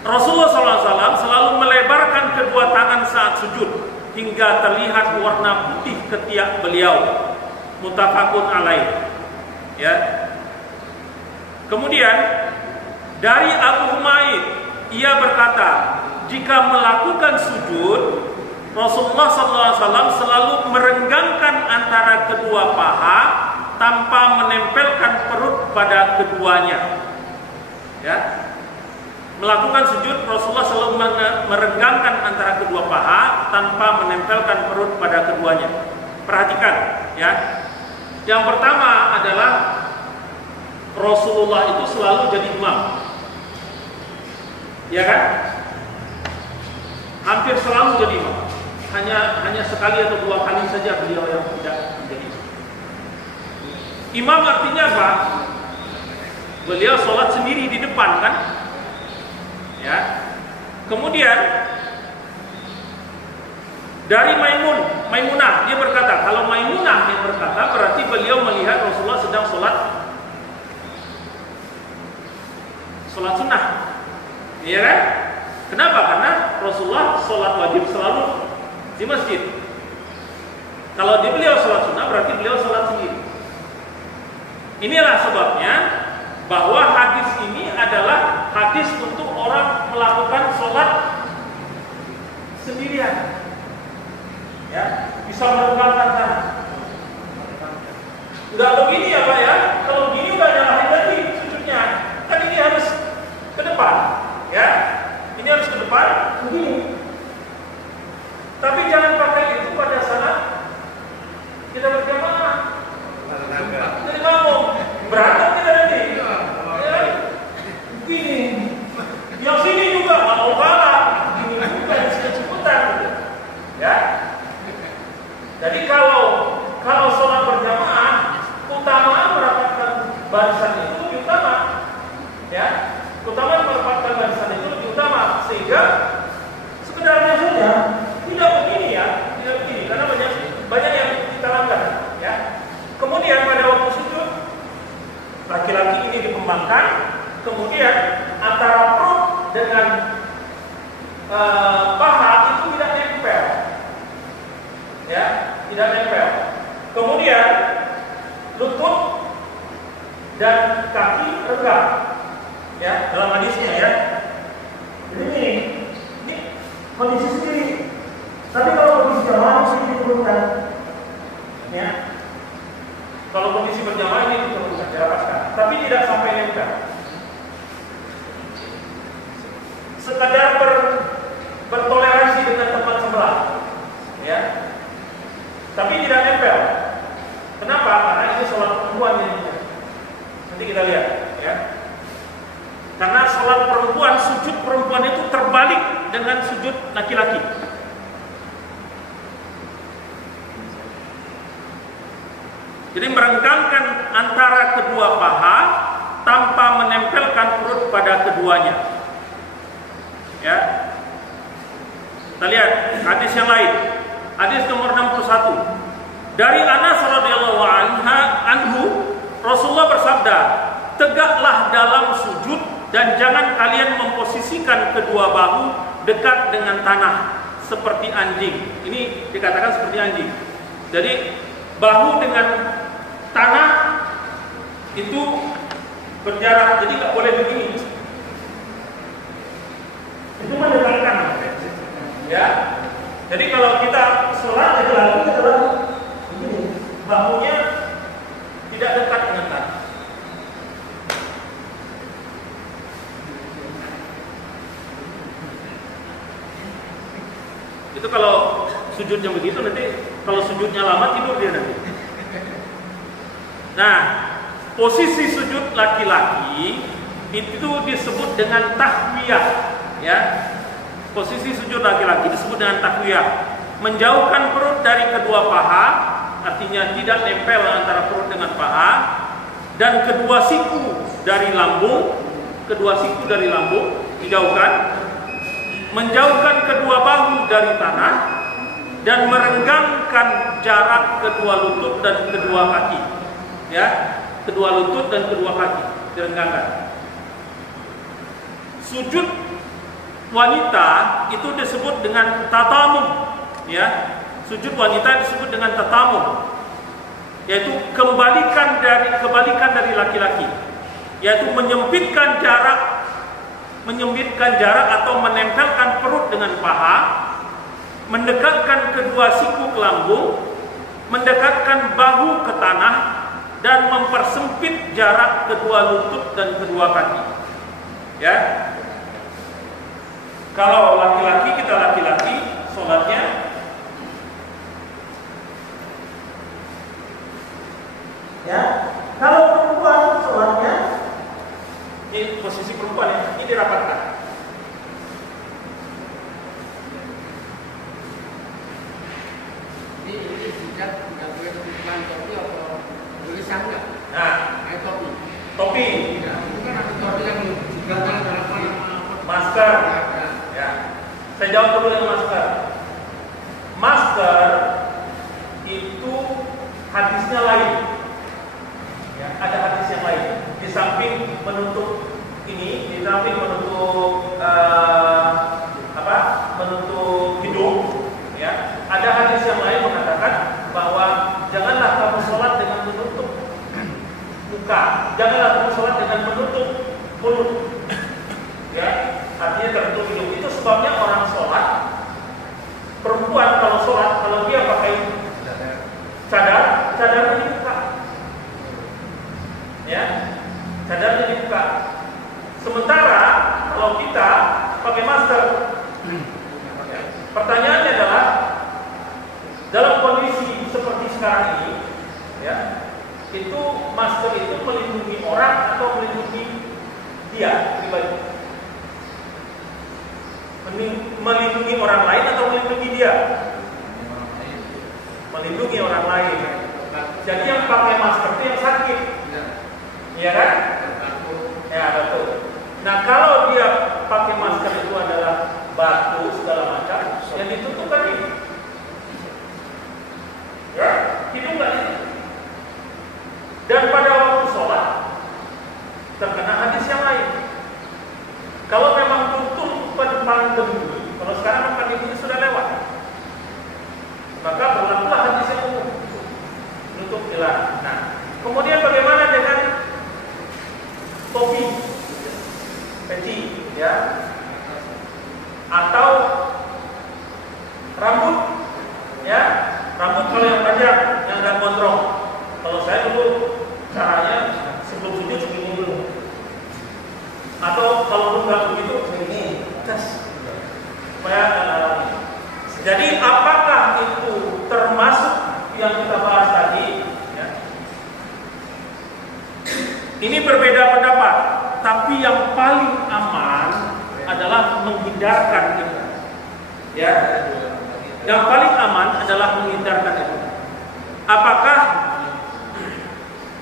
Rasulullah SAW selalu melebarkan kedua tangan saat sujud hingga terlihat warna putih ketiak beliau. Muttafaqun alaih, ya. Kemudian dari Abu Humaid, ia berkata, jika melakukan sujud, Rasulullah SAW selalu merenggangkan antara kedua paha tanpa menempelkan perut pada keduanya. Ya. Melakukan sujud, Rasulullah selalu merenggangkan antara kedua paha tanpa menempelkan perut pada keduanya. Perhatikan, ya. Yang pertama adalah Rasulullah itu selalu jadi imam. Ya kan? Hampir selalu jadi imam. Hanya sekali atau dua kali saja beliau yang tidak menjadi imam. Artinya apa? Beliau sholat sendiri di depan, kan? Ya. Kemudian dari Maimunah dia berkata, kalau Maimunah yang berkata berarti beliau melihat Rasulullah sedang sholat sunnah. Iya kan? Kenapa? Karena Rasulullah sholat wajib selalu di masjid. Kalau beliau sholat sunnah berarti beliau sholat sendiri. Inilah sebabnya bahwa hadis ini adalah hadis untuk orang melakukan sholat sendirian. Ya, bisa merenggangkan tangan. Enggak begini ya Pak ya? Kalau begini udah nyalahin lagi sujudnya. Kan ini harus ke depan, ya. Ini harus ke depan, begini. Tapi jangan pakai itu pada saat kita berjamaah. Jadi ngomong, berantem kita nanti. Ya, begini. Yang sini juga mau kalah. Ini bukan cepet-cepetan. Ya. Jadi kalau sholat berjamaah, utama merapatkan barisan itu lebih utama. Ya. Utama merapatkan barisan itu lebih utama, sehingga sekedarnya saja tidak begini ya, tidak begini karena banyak yang kita lakukan, ya. Kemudian pada waktu sujud, laki-laki ini dikembangkan, kemudian antara perut dengan paha itu tidak nempel, ya, tidak nempel. Kemudian lutut dan kaki renggang, ya, dalam hadisnya ya. Jadi ini kondisi sendiri. Tapi kalau kondisi jamaah ini diturunkan, ya. Kalau kondisi berjamaah ini diturunkan, dirapaskan, tapi tidak sampai nempel. Sekadar bertoleransi dengan tempat sebelah, ya. Tapi tidak nempel. Kenapa? Karena ini sholat perempuan ini. Nanti kita lihat, ya. Karena sholat perempuan, sujud perempuan itu terbalik dengan sujud laki-laki. Jadi merenggangkan antara kedua paha tanpa menempelkan perut pada keduanya. Ya. Kita lihat hadis yang lain. Hadis nomor 61. Dari Anas radhiyallahu anhu, Rasulullah bersabda, "Tegaklah dalam sujud dan jangan kalian memposisikan kedua bahu dekat dengan tanah seperti anjing." Ini dikatakan seperti anjing. Jadi bahu dengan tanah itu berjarak, jadi nggak boleh begini. Itu mendekatkan, ya. Jadi kalau kita sholat lagi adalah begini, bahunya tidak dekat dengan tanah. Itu kalau sujudnya begitu, nanti kalau sujudnya lama tidur dia nanti. Nah, posisi sujud laki-laki itu disebut dengan tahwiyah, ya. Posisi sujud laki-laki disebut dengan tahwiyah. Menjauhkan perut dari kedua paha, artinya tidak nempel antara perut dengan paha, dan kedua siku dari lambung, dijauhkan. Menjauhkan kedua bahu dari tanah dan merenggangkan jarak kedua lutut dan kedua kaki. Ya, kedua lutut dan kedua kaki direnggangkan. Sujud wanita itu disebut dengan tatamum, ya. Sujud wanita disebut dengan tatamum, yaitu kebalikan dari laki-laki, yaitu menyempitkan jarak menyempitkan jarak atau menempelkan perut dengan paha, mendekatkan kedua siku ke lambung, mendekatkan bahu ke tanah, dan mempersempit jarak kedua lutut dan kedua kaki. Ya. Kalau laki-laki, kita laki-laki sholatnya ya. Kalau perempuan sholatnya, ini posisi perempuan ya, ini dirapatkan. Ini sejak tidak boleh tulisan topi atau tulisan enggak? Nah, topi. Topi. Ya, itu kan ada topi yang digunakan dalam masker. Ya. Saya jawab dulu yang masker. Masker itu hadisnya lain. Ya, ada hadis yang lain. Di samping menutup ini, di samping menutup menutup hidung, ya. Ada hadis yang lain mengatakan bahwa janganlah kamu sholat dengan menutup muka, janganlah kamu sholat dengan menutup mulut. Ya, artinya tertutup hidung. Itu sebabnya orang sholat, perempuan kalau sholat, kalau dia pakai cadarnya dibuka. Ya, cadarnya dibuka. Sementara kalau kita pakai masker, pertanyaannya adalah dalam kondisi seperti sekarang ini, ya, itu masker itu melindungi orang atau melindungi dia pribadi? Melindungi orang lain atau melindungi dia? Melindungi orang lain. Jadi yang pakai masker itu yang sakit, iya kan? Ya, betul. Nah, kalau dia pakai masker itu adalah batu segala macam, yang ditutup kan ini, ya, hidung nggak itu. Dan pada waktu sholat terkena hadis yang lain. Kalau memang tutup pandemi, kalau sekarang pandemi ini sudah lewat, maka berlakulah hadis yang umum, tutup dilarang. Nah, kemudian bagaimana dengan topi, peci, ya, atau rambut, ya, rambut kalau yang panjang, yang nggak gondrong. Kalau saya dulu caranya sebelum sujud segini dulu, atau kalau nggak begitu begini, supaya jadi apakah itu termasuk yang kita bahas tadi? Ya. Ini berbeda pendapat, tapi yang paling aman adalah menghindarkan itu. Ya, yang paling aman adalah menghindarkan itu. Apakah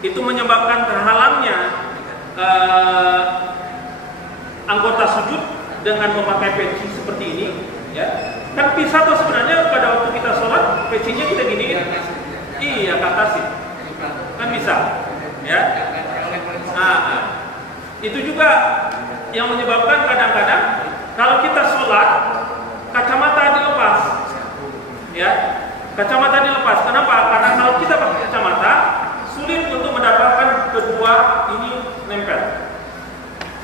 itu menyebabkan terhalangnya anggota sujud dengan memakai peci seperti ini? Ya, kan bisa tuh sebenarnya pada waktu kita sholat pecinya kita gini, iya ke atas sih, kan bisa, ya. Itu juga yang menyebabkan kadang-kadang kalau kita sholat kacamata dilepas, ya, kacamata dilepas. Kenapa? Karena kalau kita pakai kacamata sulit untuk mendapatkan kedua ini nempel,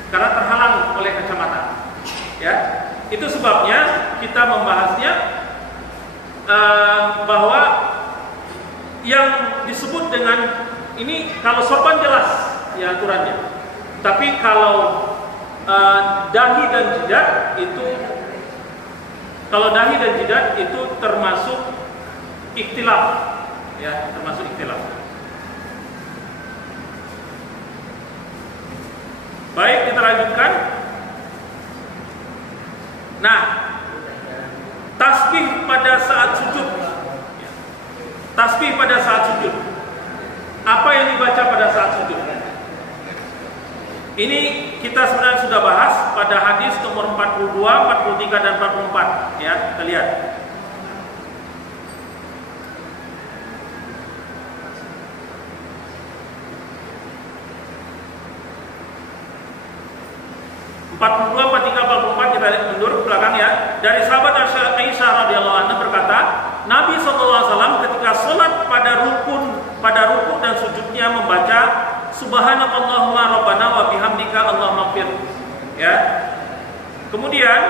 karena terhalang oleh kacamata. Ya, itu sebabnya kita membahasnya bahwa yang disebut dengan ini kalau sorban jelas ya aturannya, tapi kalau dahi dan jidat itu, kalau dahi dan jidat itu termasuk ikhtilaf, ya, termasuk ikhtilaf. Baik, kita lanjutkan. Nah, tasbih pada saat sujud. Tasbih pada saat sujud. Apa yang dibaca pada saat sujud? Ini kita sebenarnya sudah bahas pada hadis nomor 42, 43 dan 44, ya, kita lihat. Kita lihat mundur ke belakang ya. Dari sahabat Aisyah radhiyallahu anha berkata, Nabi SAW ketika sholat pada ruku dan sujudnya membaca Subhanakallahumma rabbana wa bihamdika Allahumma ighfir. Ya. Kemudian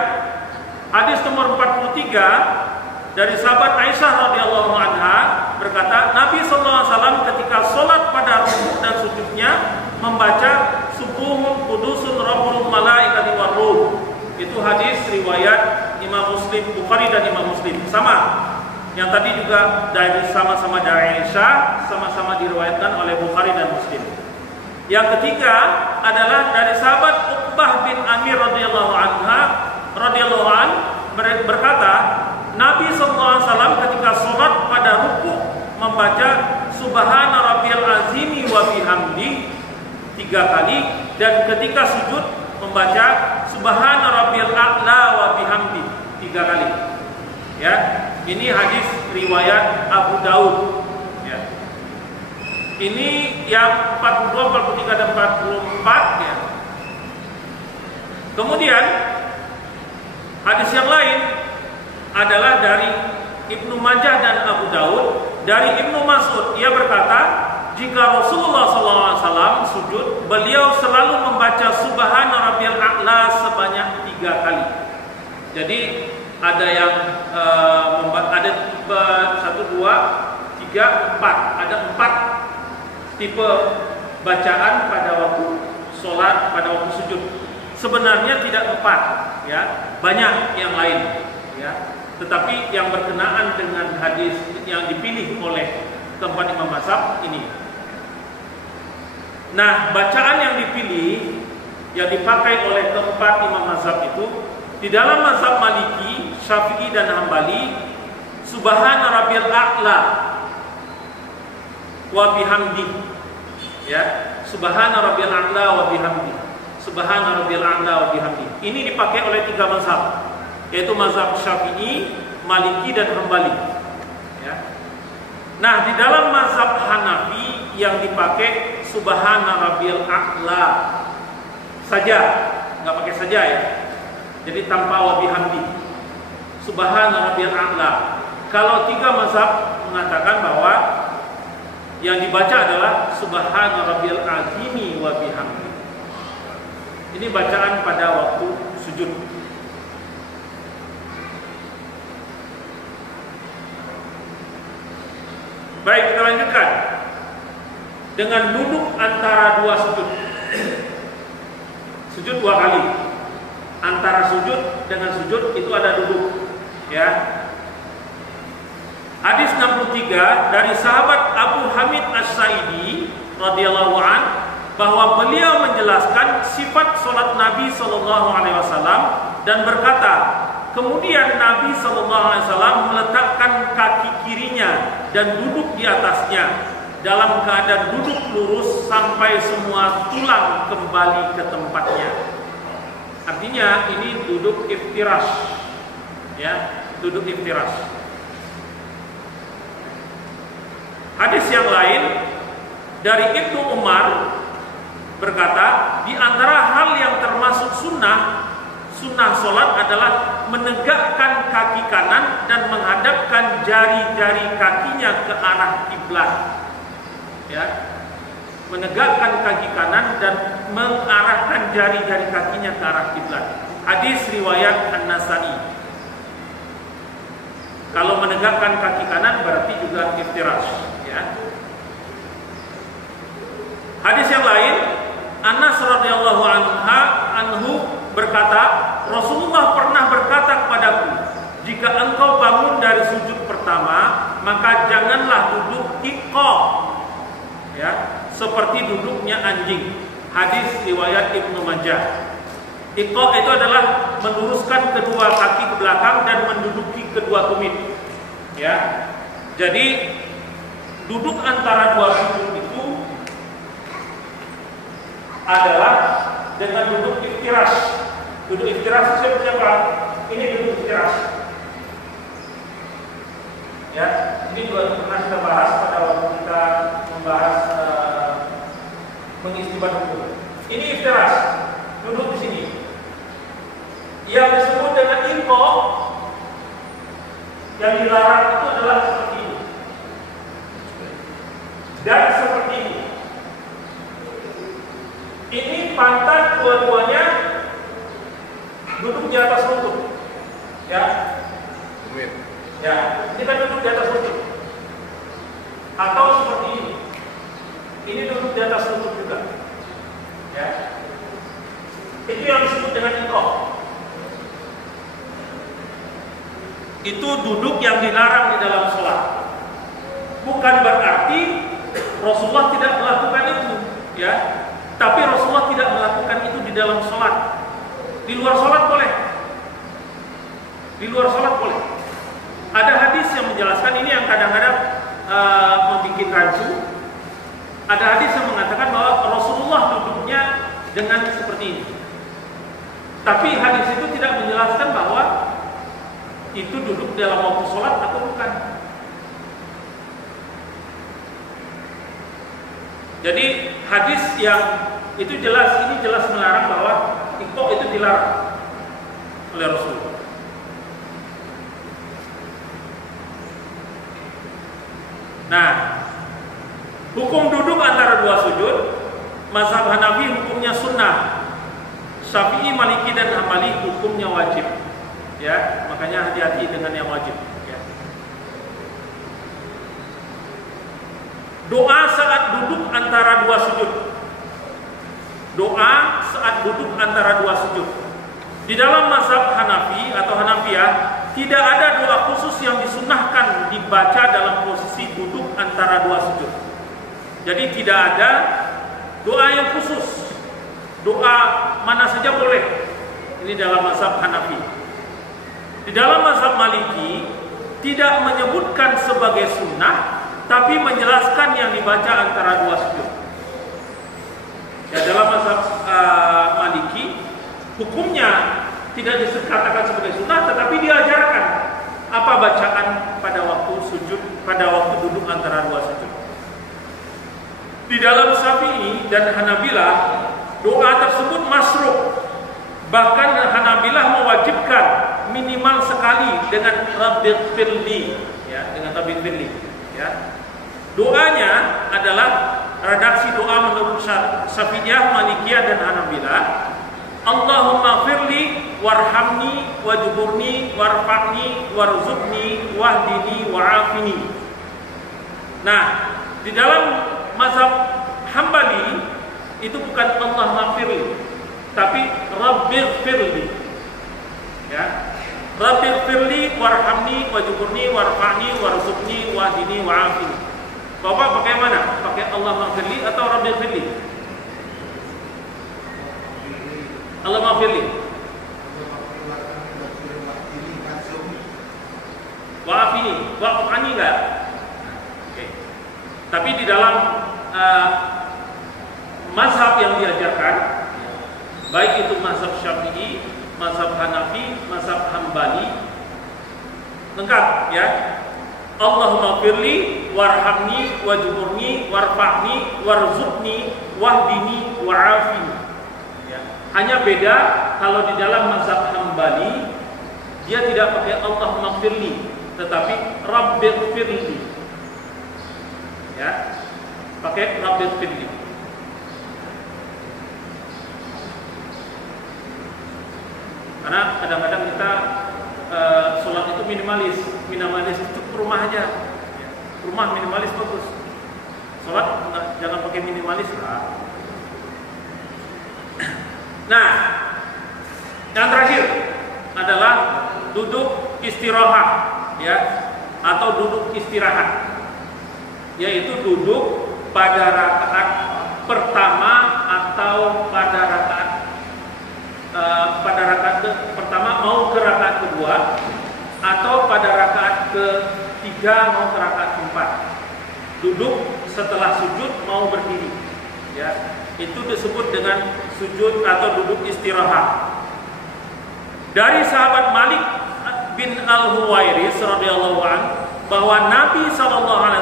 hadis nomor 43 dari sahabat Aisyah radhiyallahu anha berkata, Nabi SAW ketika sholat pada rukuk dan sujudnya membaca Subuhun Qudusun Rabbul Malaikati war Ruh. Itu hadis riwayat Imam Muslim, Bukhari dan Imam Muslim. Sama. Yang tadi juga dari sama-sama dari Aisyah, sama-sama diriwayatkan oleh Bukhari dan Muslim. Yang ketiga adalah dari sahabat Uqbah bin Amir radhiyallahu an berkata, Nabi SAW ketika sholat pada rukuk membaca Subhana Rabbiyal Azimi wa bihamdi 3 kali, dan ketika sujud membaca Subhana Rabbiyal A'la wa bihamdi 3 kali. Ya, ini hadis riwayat Abu Daud. Ya. Ini yang 42, 43 dan 44 ya. Kemudian hadis yang lain adalah dari Ibnu Majah dan Abu Daud. Dari Ibnu Mas'ud, ia berkata, jika Rasulullah SAW sujud, beliau selalu membaca Subhana Rabbiyal A'la sebanyak 3 kali. Jadi ada yang ada 1, 2, 3, 4. Ada 4 tipe bacaan pada waktu sholat, pada waktu sujud. Sebenarnya tidak 4, ya, banyak yang lain, ya. Tetapi yang berkenaan dengan hadis yang dipilih oleh keempat imam mazhab ini. Nah, bacaan yang dipilih, yang dipakai oleh keempat imam mazhab itu, di dalam mazhab Maliki, Syafi'i dan Hambali, Subhana Rabbiyal A'la wa bihamdi. Ya, Subhana Rabbiyal A'la wa bihamdi. Subhana Rabbiyal A'la wa bihamdi. Ini dipakai oleh 3 mazhab, yaitu mazhab Syafi'i, Maliki dan Hambali. Ya. Nah, di dalam mazhab Hanafi yang dipakai Subhana Rabbiyal A'la saja, nggak pakai saja ya. Jadi tanpa wa bihamdi. Subhana Rabbiyal A'la. Kalau 3 mazhab mengatakan bahwa yang dibaca adalah Subhana Rabbiyal Azimi wa bihamdi. Ini bacaan pada waktu sujud. Baik, kita lanjutkan dengan duduk antara 2 sujud. Sujud 2 kali. Antara sujud dengan sujud itu ada duduk, ya. Hadis 63 dari sahabat Abu Hamid As-Sa'idi radhiyallahu an, bahwa beliau menjelaskan sifat salat Nabi sallallahu alaihi wasallam dan berkata, kemudian Nabi SAW meletakkan kaki kirinya dan duduk di atasnya dalam keadaan duduk lurus sampai semua tulang kembali ke tempatnya. Artinya ini duduk iftirash, ya, duduk iftirash. Hadis yang lain dari Ibnu Umar berkata, di antara hal yang termasuk sunnah sholat adalah menegakkan kaki kanan dan menghadapkan jari-jari kakinya ke arah kiblat. Ya, menegakkan kaki kanan dan mengarahkan jari-jari kakinya ke arah kiblat. Hadis riwayat An-Nasa'i. Kalau menegakkan kaki kanan berarti juga iftirash. Ya. Hadis yang lain, Anas radhiyallahu anhu berkata, Rasulullah pernah berkata kepadaku, jika engkau bangun dari sujud pertama, maka janganlah duduk iqqa, ya, seperti duduknya anjing. Hadis riwayat Ibnu Majah. Iqqa itu adalah meluruskan kedua kaki ke belakang dan menduduki kedua tumit. Ya. Jadi duduk antara 2 sujud itu adalah dengan duduk iftirash. Duduk iftirash seperti apa? Ini duduk iftirash. Ya, ini juga pernah kita bahas pada waktu kita membahas mengistimbat hukum. Ini iftirash, duduk di sini. Yang disebut dengan iqqa, yang dilarang itu adalah seperti ini dan seperti ini. Ini pantat dua-duanya duduk di atas lutut. Ya. Ya, ini kan duduk di atas lutut. Atau seperti ini. Ini duduk di atas lutut juga. Ya. Itu yang disebut dengan iqah. Itu duduk yang dilarang di dalam sholat. Bukan berarti Rasulullah tidak melakukan itu, ya. Tapi Rasulullah tidak melakukan itu di dalam sholat. Di luar sholat boleh. Di luar sholat boleh. Ada hadis yang menjelaskan ini yang kadang-kadang membuat rancu. Ada hadis yang mengatakan bahwa Rasulullah duduknya dengan seperti ini. Tapi hadis itu tidak menjelaskan bahwa itu duduk dalam waktu sholat atau bukan. Jadi hadis yang itu jelas, ini jelas melarang bahwa iqah itu dilarang oleh Rasulullah. Nah, hukum duduk antara dua sujud, mazhab Hanafi hukumnya sunnah, Syafi'i, Maliki dan Hambali hukumnya wajib. Ya, makanya hati-hati dengan yang wajib. Ya. Doa saat duduk antara dua sujud. Doa saat duduk antara dua sujud. Di dalam mazhab Hanafi atau Hanafiyah tidak ada doa khusus yang disunnahkan dibaca dalam posisi duduk antara dua sujud. Jadi tidak ada doa yang khusus. Doa mana saja boleh. Ini dalam mazhab Hanafi. Di dalam mazhab Maliki tidak menyebutkan sebagai sunnah, tapi menjelaskan yang dibaca antara dua sujud. Ya, dalam mazhab Maliki hukumnya tidak dikatakan sebagai sunnah, tetapi diajarkan apa bacaan pada waktu sujud, pada waktu duduk antara dua sujud. Di dalam Syafi'i dan Hanabilah doa tersebut masruh. Bahkan Hanabilah mewajibkan minimal sekali dengan Rabbighfirli, ya, dengan Rabbighfirli, ya. Doanya adalah redaksi doa menurut Syafi'iyah, Malikiyah dan Hanabilah. Allahumma firli warhamni wajburni warfa'ni warzuqni wahdini wa'afini. Nah, di dalam mazhab Hambali itu bukan Allahumma firli, tapi Rabbighfirli. Ya. Rabbighfirli warhamni wajburni warfa'ni warzuqni wahdini wa'afini. Bapak pakai mana? Pakai Allahumma firli atau Rabbighfirli? Allahumma firli. Wa'afini, wa'afani enggak? Oke. Tapi di dalam mazhab yang diajarkan, baik itu mazhab Syafi'i, mazhab Hanafi, mazhab Hambali, lengkap, ya. Allahumma firli warhamni wajburni warfa'ni warzuqni wahdini wa'afini. Hanya beda kalau di dalam mazhab Hambali dia tidak pakai Allahumma firli, tetapi Rabbighfirli. Ya, pakai Rabbighfirli. Karena kadang-kadang kita sholat itu minimalis itu rumah aja. Rumah minimalis bagus. Sholat jangan pakai minimalis lah. Nah, yang terakhir adalah duduk istirahat, ya, atau duduk istirahat, yaitu duduk pada rakaat pertama atau pada rakaat pertama mau ke rakaat kedua, atau pada rakaat ketiga mau ke rakaat keempat. Duduk setelah sujud mau berdiri, ya. Itu disebut dengan sujud atau duduk istirahat. Dari sahabat Malik bin Al-Huwairis radhiyallahu anhu bahwa Nabi SAW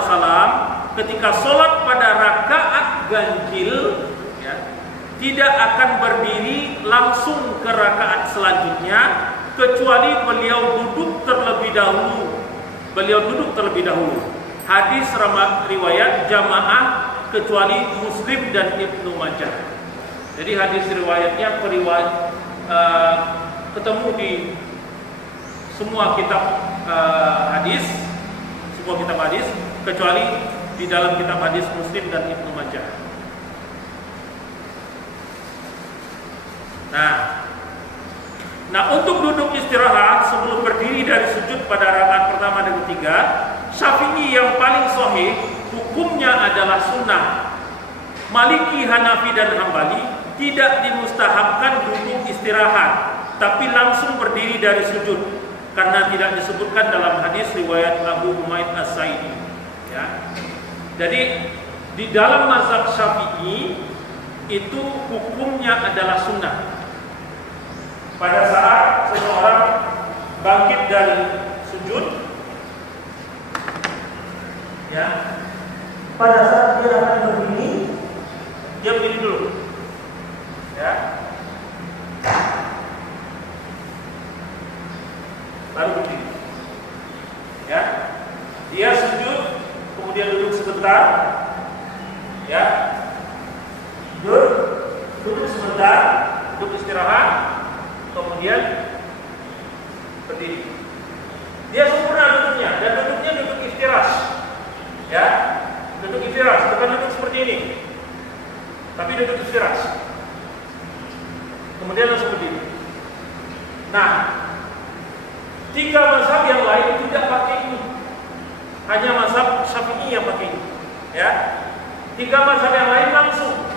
ketika sholat pada rakaat ganjil, ya, tidak akan berdiri langsung ke rakaat selanjutnya kecuali beliau duduk terlebih dahulu. Hadis riwayat jamaah kecuali Muslim dan Ibnu Majah. Jadi hadis riwayatnya ketemu di semua kitab hadis, kecuali di dalam kitab hadis Muslim dan Ibnu Majah. Nah, untuk duduk istirahat sebelum berdiri dari sujud pada rakaat pertama dan ketiga, Syafi'i yang paling sahih hukumnya adalah sunnah. Maliki, Hanafi dan Hambali tidak dimustahabkan duduk istirahat, tapi langsung berdiri dari sujud karena tidak disebutkan dalam hadis riwayat Abu Humaid As-Sa'idi. Ya. Jadi di dalam mazhab Syafi'i itu hukumnya adalah sunnah. Pada saat seseorang bangkit dari sujud, ya, pada saat dia akan berdiri, dia berdiri dulu, ya, baru berdiri, ya, dia sujud, kemudian duduk sebentar, ya, duduk sebentar, duduk istirahat. Kemudian berdiri. Dia sempurna duduknya, dan duduknya duduk istirahat. Ya, duduk istirahat, bukan duduk seperti ini, tapi duduk istirahat. Kemudian langsung berdiri. Nah, 3 mazhab yang lain tidak pakai ini. Hanya mazhab Syafi'i yang pakai ini. Ya, 3 mazhab yang lain langsung.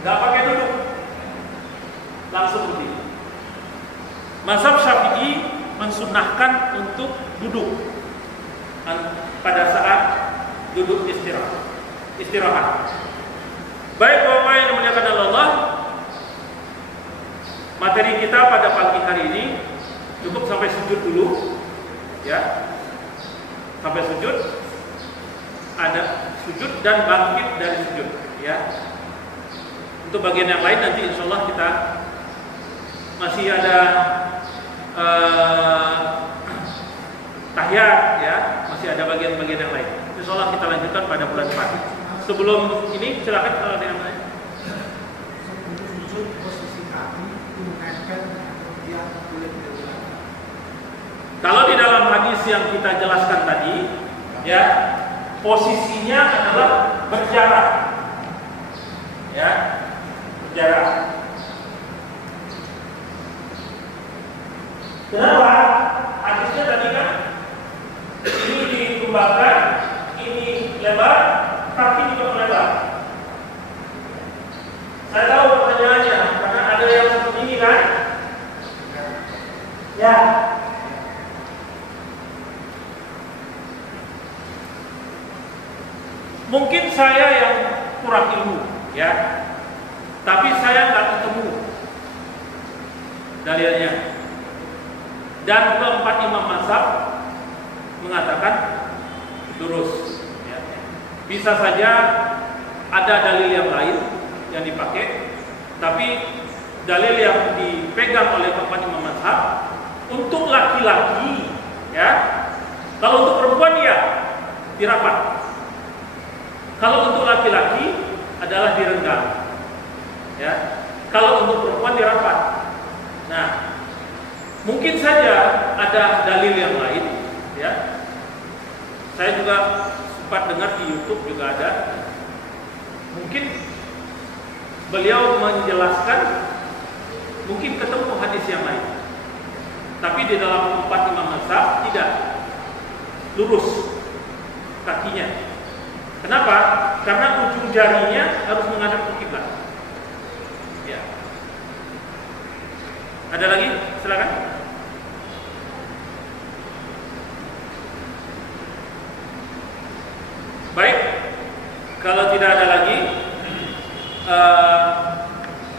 Gak pakai duduk, langsung berdiri. Mazhab Syafi'i mensunnahkan untuk duduk pada saat duduk istirahat. Baik Bapak yang dimuliakan Allah, materi kita pada pagi hari ini cukup sampai sujud dulu, ya. Sampai sujud, ada sujud dan bangkit dari sujud, ya. Untuk bagian yang lain nanti insya Allah kita masih ada tahiyat, ya, masih ada bagian-bagian yang lain. Insya Allah kita lanjutkan pada bulan depan. Sebelum ini silakan kalau ada yang lain. Kalau di dalam hadis yang kita jelaskan tadi, ya, posisinya adalah berjarak, ya. Jarak. Kenapa? Hadisnya tadi kan ini dikembangkan, ini lebar, kaki juga melebar. Saya tahu pertanyaannya, karena ada yang seperti ini kan? Ya. Mungkin saya yang kurang ilmu, ya. Tapi saya nggak ketemu dalilnya. Dan keempat imam mazhab mengatakan lurus. Ya. Bisa saja ada dalil yang lain yang dipakai, tapi dalil yang dipegang oleh keempat imam mazhab untuk laki-laki, ya. Kalau untuk perempuan ya dirapat. Kalau untuk laki-laki adalah direnggang. Ya, kalau untuk perempuan dirapat. Nah, mungkin saja ada dalil yang lain, ya. Saya juga sempat dengar di YouTube juga ada. Mungkin beliau menjelaskan, mungkin ketemu hadis yang lain. Tapi di dalam 4 imam mazhab tidak lurus kakinya. Kenapa? Karena ujung jarinya harus menghadap ke kiblat. Ya. Ada lagi? Silakan. Baik, kalau tidak ada lagi,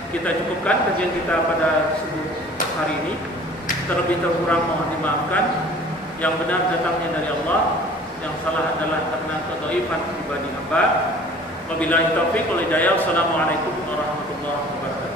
kita cukupkan kajian kita pada subuh hari ini. Terlebih terkurang mohon dimaafkan. Yang benar datangnya dari Allah, yang salah adalah karena kedhaifan pribadi hamba. Wabillahi taufiq wal hidayah. Wassalamualaikum warahmatullahi wabarakatuh.